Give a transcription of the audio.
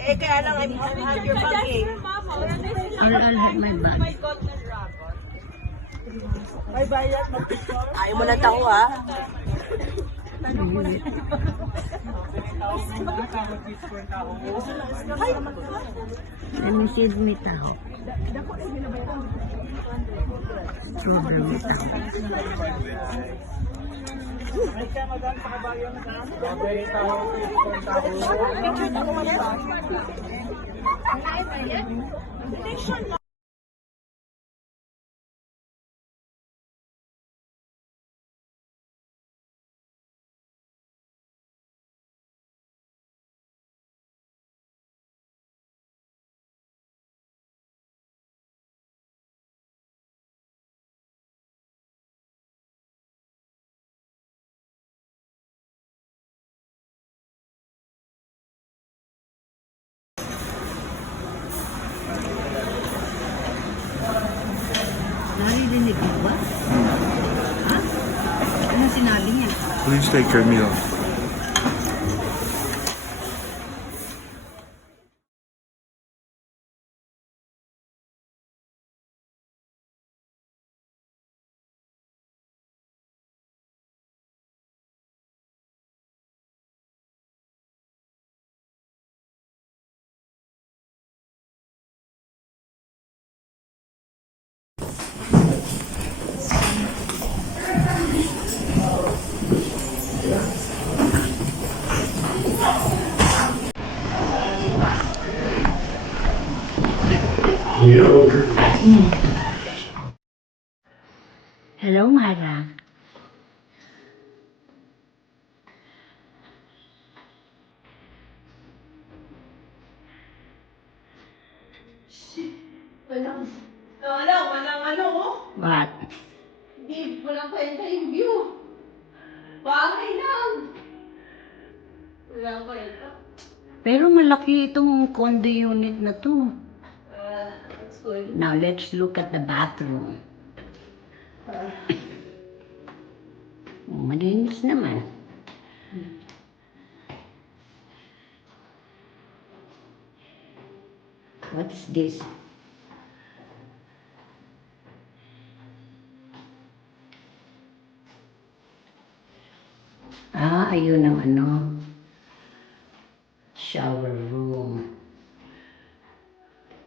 Eh, kaya lang, I have your bag eh. I'll have my bag. Ay, bayad, mag-picture. Ayaw mo na tao, ha? Namisid mi tao. Sobrang mi tao. Narinig mo ba? Ha? Ano sinabi niya? Please take your meal. Hello, Mara. Walang ano, oh. What? Hindi, walang kwenta yung view. Bahay lang. Walang kwenta. Pero malaki itong condo unit na to. That's good. Now, let's look at the bathroom. Malinis naman. What's this? Ah, ayun ang ano.